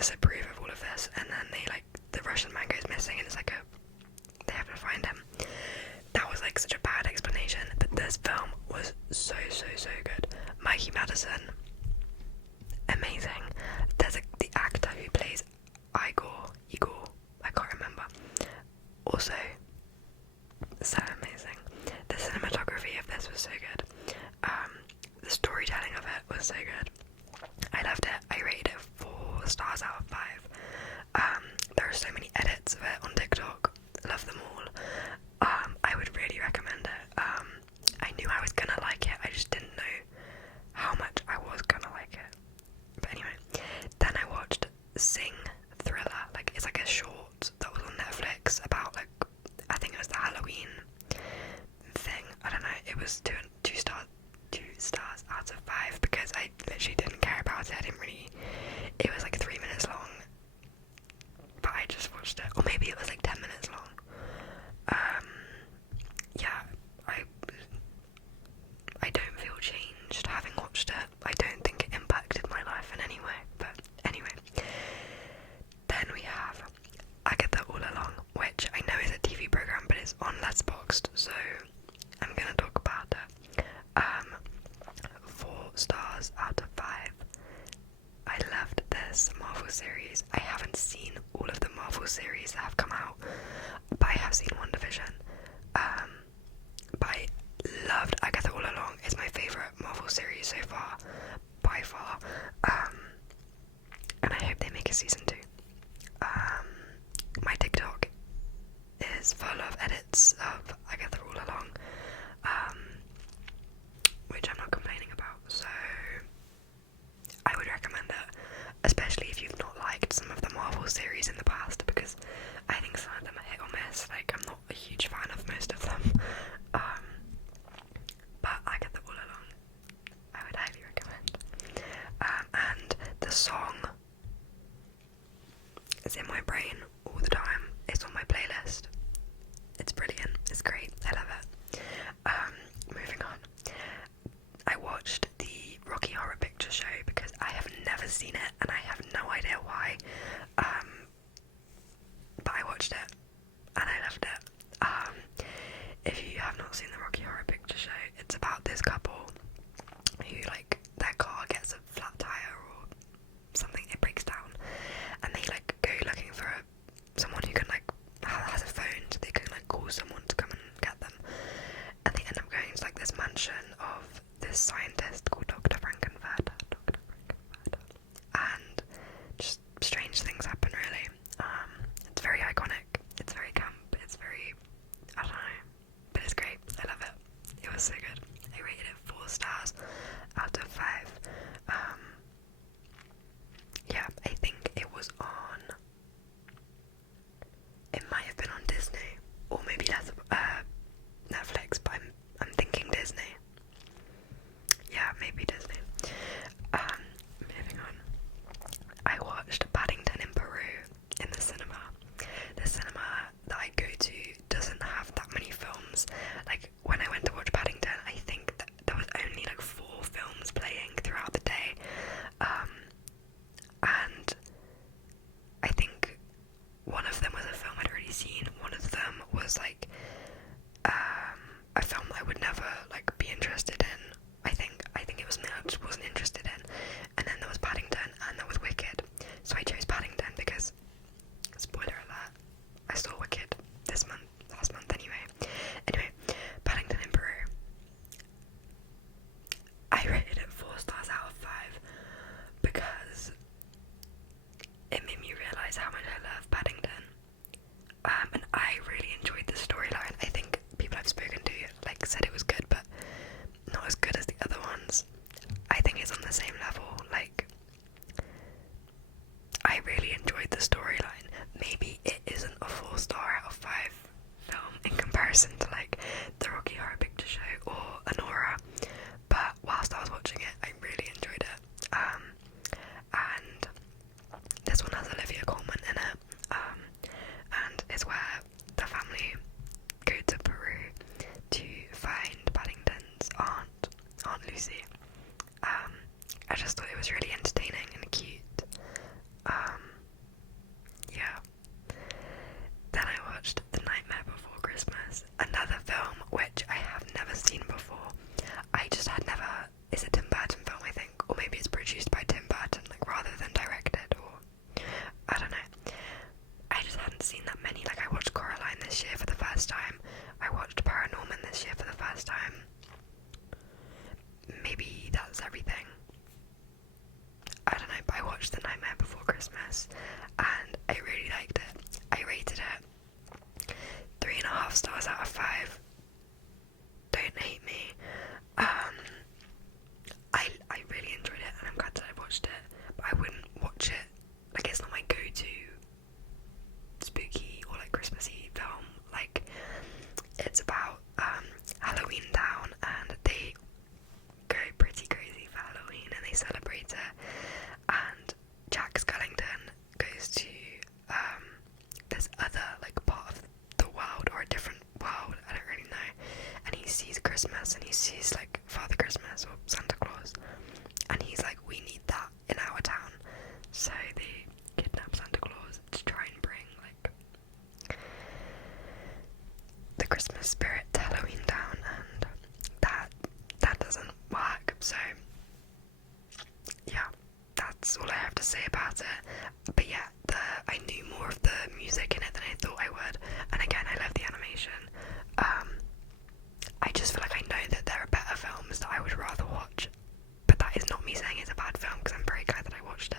disapprove of all of this, and then the Russian man goes missing, and it's like they have to find him. That was like such a bad explanation, but this film was so good. Mikey Madison, amazing. There's the actor who plays Igor, I can't remember, also so amazing. The cinematography of this was so good. The storytelling of it was so good. I loved it. I rated it 4 stars out of 5. There are so many edits of it on TikTok. Love them all. I would really recommend it. I knew I was gonna like it. I just didn't know how much I was gonna like it. But anyway, then I watched Sing Thriller. It's like a short that was on Netflix about I think it was the Halloween thing. I don't know. It was two stars out of 5 because I literally didn't care about it. It was 3 minutes long, but I just watched it, or maybe it was 10 minutes long. Yeah, I don't feel changed having watched it. I don't think it impacted my life in any way. But anyway, then we have Agatha All Along, which I know is a TV program, but it's on Letterboxd, so I'm gonna talk about it. 4 stars out of 5. I loved this Marvel series. I haven't seen all of the Marvel series that have come out, but I have seen WandaVision. But I loved Agatha All Along. It's my favourite Marvel series so far, by far. And I hope they make a season 2. My TikTok is full of edits of Agatha All Along, which I'm not complaining about, so I would recommend it, especially if you've not liked some of the Marvel series in the past, because I think some of them are hit or miss. I'm not a huge fan of most of them, but Agatha All Along, I would highly recommend. And the song is in my brain all the time. It's on my playlist. It's brilliant. It's great. I love it. Moving on. I watched the Rocky Horror Picture Show because I have never seen it and I have no idea why. But I watched it and I loved it. If you have not seen the Rocky Horror Picture Show, it's about this couple who their car gets a flat tire or something, it breaks down, and they go looking for someone who can has a phone, so they can call someone to come and get them, and they end up going to this mansion of this scientist called Dr. Frankenfurter, and just strange things happen, really. It's very iconic, it's very camp, it's very, I don't know, but it's great. I love it. It was so good. I rated it 4 stars out of 5. Yeah, I think it was on, it might have been on Disney, or maybe that's Netflix, but I'm thinking Disney. Yeah, maybe Disney. Moving on. I watched Paddington in Peru in the cinema. The cinema that I go to doesn't have that many films. When I went to watch Paddington, I think that there was only 4 films playing throughout the day. And I think one of them was a film I'd already seen. One of them was a film I would never be interested in. I think it was something I just wasn't interested in. And then there was Paddington, and there was Wicked. So I chose Paddington because, spoiler alert, I saw Wicked last month anyway. Anyway, Paddington in Peru. I rated it 4 stars out of 5 because it made me realise how much I love Paddington. And I really enjoyed the storyline. I think people I've spoken to said it was good, but not as good as the other ones. I think it's on the same level. I really enjoyed the storyline. Maybe it isn't a 4 star out of 5 film in comparison to the Rocky Horror Picture Show or Anora, but whilst I was watching it, I really enjoyed it. And this one has Olivia Colman in it, and it's where the family go to Peru to find Paddington's Aunt Lucy. I just thought it was really entertaining and cute. haven't seen that many. Like, I watched Coraline this year for the first time. I watched Paranorman this year for the first time. Maybe that's everything. I don't know, but I watched The Nightmare Before Christmas and I really liked it. I rated it 3.5 stars out of 5. Don't hate me. I really enjoyed it and I'm glad that I watched it, but I wouldn't watch it, like, it's not my go-to spooky or like Christmassy film. Like, it's about Halloween Town and they go pretty crazy for Halloween and they celebrate it, and Jack Skellington goes to this other like part of the world, or a different world, I don't really know, and he sees Christmas and he sees like Father Christmas or Santa Claus, and he's like, we need that in our town. So they kidnap Santa Claus to try and bring like the Christmas spirit to Halloween Town, and that doesn't work. So yeah, that's all I have to say about it. But yeah, I knew more of the music in it than I thought I would, and again, I love the animation. I just feel like I know that there are better films that I would rather watch, but that is not me saying it's a bad film, because I'm very glad that I watched it.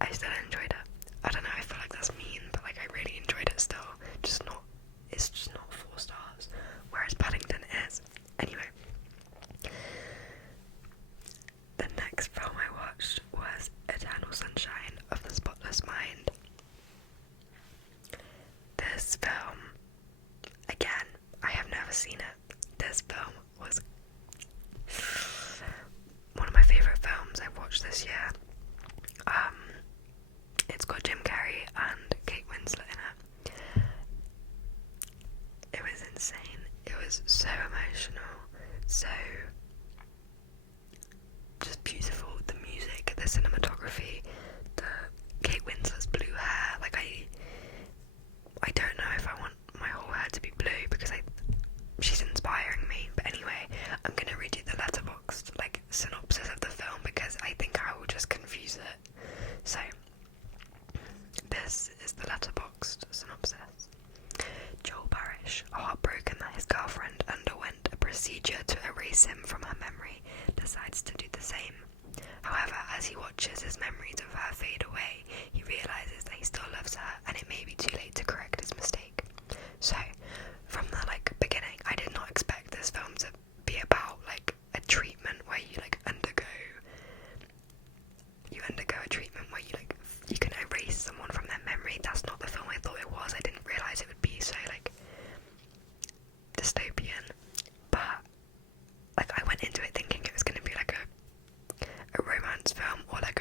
I still enjoyed it. I don't know, I feel like that's mean, but like, I really enjoyed it still. It's just not 4 stars, whereas Paddington is. Anyway, the next film I watched was Eternal Sunshine of the Spotless Mind. This film, again, I have never seen it. This film was one of my favourite films I've watched this year. It's got Jim Carrey and Kate Winslet in it. It was insane. It was so emotional, so just beautiful. The music, the cinematography, the Kate Winslet's blue hair. Like, I don't know if I want my whole hair to be blue because she's inspiring me. But anyway, I'm gonna read you the letterboxd like synopsis of the film because I think I will just confuse it. So this is the letterboxd synopsis. Joel Parrish, heartbroken that his girlfriend underwent a procedure to erase him from her memory, decides to do the same. However, as he watches his memories of her fade away, he realizes that he still loves her and it may be too late to correct his mistake. So, from the beginning, I did not expect this film to be about like a treatment where you undergo a treatment where you can erase someone from their memory. That's not the film I thought it was. I didn't realise it would be so dystopian. But I went into it thinking it was going to be like a romance film or like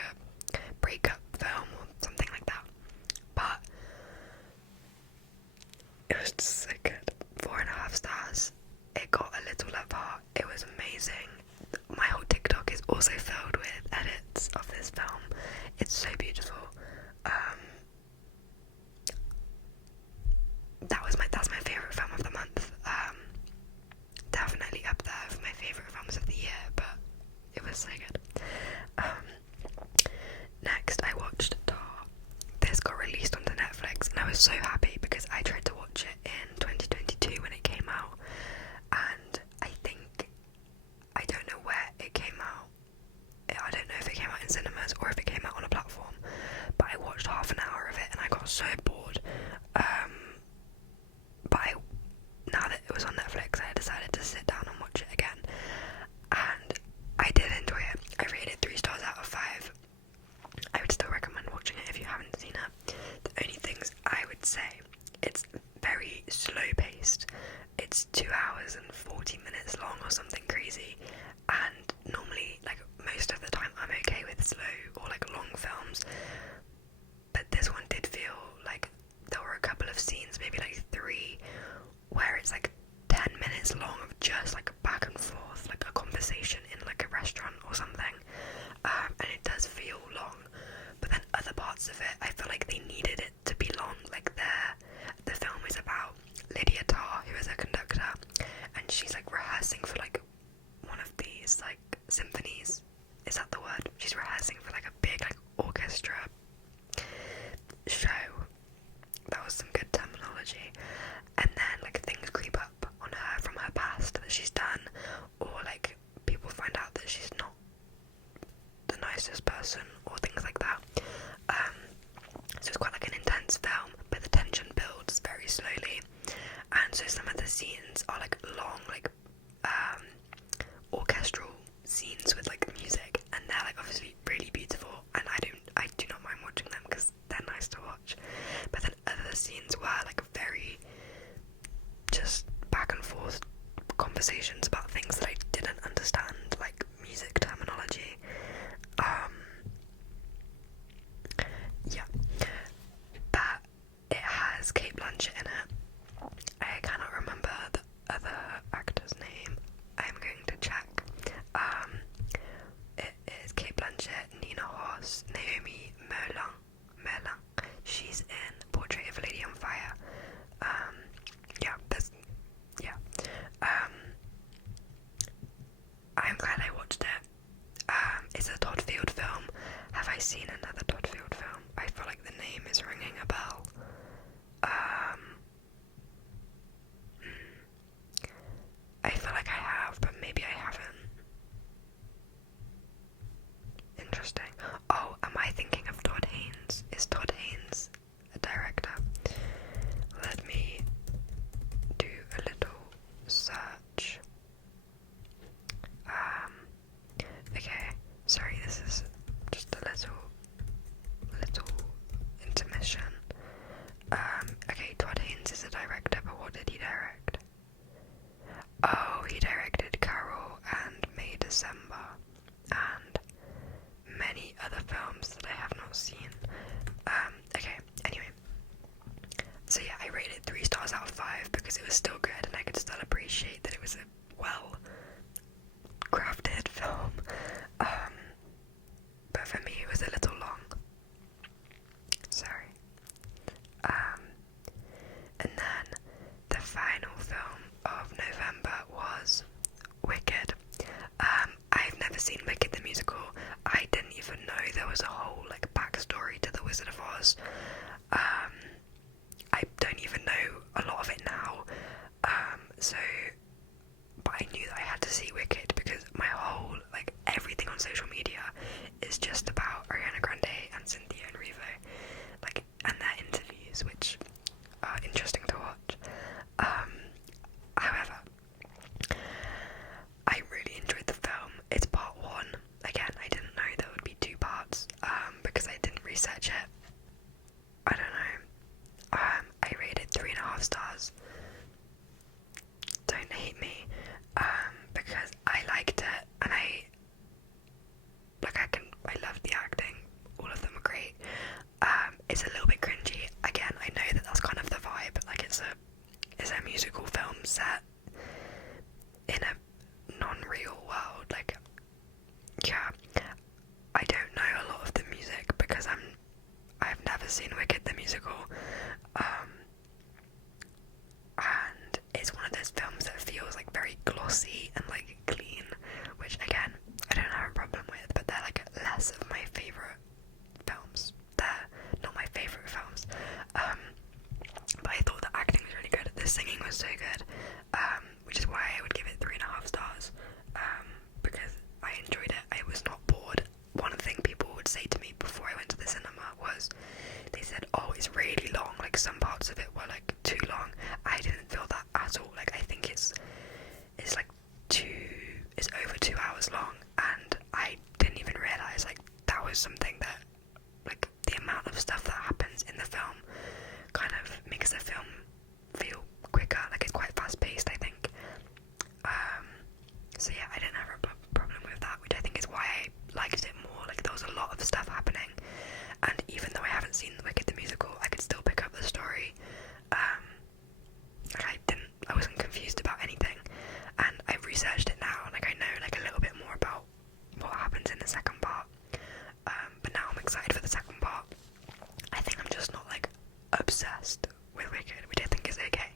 a breakup film or something like that. But it was just so good. 4.5 stars. It got a little love heart. It was amazing. My whole TikTok is also filled with edits of this film. It's so beautiful. That's my favourite film of the month. Definitely up there for my favourite films of the year, but it was so good. Next I watched Tar. This got released onto Netflix and I was so happy because I tried to watch it in 2022 when it came out, and I don't know where it came out. I don't know if it came out in cinemas or if it came out on a platform, but I watched half an hour of it and I got so bored. But now that it was on Netflix, I decided to sit down and watch it again, and I did enjoy it. I rated it 3 stars out of 5. I would still recommend watching it if you haven't seen it. The only things I would say, it's very slow paced. It's 2 hours and 40 minutes long or something crazy, and normally most of the time I'm okay with slow or long films, but this one did feel like there were a couple of scenes, maybe 3, where it's 10 minutes long of just back and forth, a conversation in a restaurant or something, and it does feel long. But then other parts of it, I feel like they needed it to be long. The film is about Lydia Tarr, who is a conductor, and she's rehearsing for one of these symphonies. Is that the word? She's rehearsing for a big orchestra was Naomi Merlin. She's in Portrait of a Lady on Fire. I'm glad I watched it. It's a Todd Field film. Have I seen another Todd Field film? I feel like the name is ringing a bell. I feel like I have, but maybe I haven't. Interesting. Oh, am I thinking of Todd Haynes? Is Todd Haynes a director? Let me do a little search. Okay, sorry, this is just a little intermission. Okay, Todd Haynes is a director, but what did he direct? Oh, he directed Carol and May December, and many other films that I have not seen. Okay, anyway. So yeah, I rated 3 stars out of 5 because it was still good and I could still appreciate that it was a well crafted film. But for me it was a little long. Sorry. And then the final film of November was Wicked. I've never seen Wicked the musical. I didn't even know there was a whole like backstory to the Wizard of Oz. I don't even know a lot of it now. But I knew that I had to see Wicked because my whole, like, everything on social media is just about Ariana Grande and Cynthia and Erivo, like, and their interviews, which are interesting to watch. However, I really enjoyed the film. It's part 1. Again, I didn't know there would be 2 parts, because I didn't research it. I don't know. I rated 3.5 stars. Don't hate me, because I liked it, and I loved the acting. All of them are great. It's a little bit cringy. Again, I know that that's kind of the vibe. Like it's a musical film set in a non-real world. Like, yeah, I don't know a lot of the music because I've never seen Wicked the musical. And it's one of those films that feels like very glossy and like clean, which again, I don't have a problem with, but they're like less of my favourite films. They're not my favourite films. But I thought the acting was really good, the singing was so good, which is why I would give it 3.5 stars, because I enjoyed it. I was not bored. One thing people would say to me before I went to the cinema was, they said, oh, it's really long, like some parts of it were like too long. I didn't feel that at all. Like I think it's like it's over 2 hours long, and I didn't even realise like that was something that, like, the amount of stuff that happens in the film kind of makes the film feel quicker. Like it's quite fast paced, I think. So yeah, I didn't have a problem with that, which I think is why I liked it more. Like there was a lot of stuff happening, and even though I haven't seen Wicked the musical, I could still pick up the story. I wasn't confused about anything, and I've researched it now, and like I know like a little bit more about what happens in the second part. But now I'm excited for the second part. I think I'm just not like obsessed with Wicked, which I think is okay.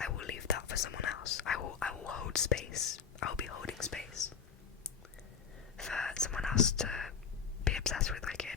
I will leave that for someone else. I will hold space. I will be holding space for someone else to be obsessed with Wicked.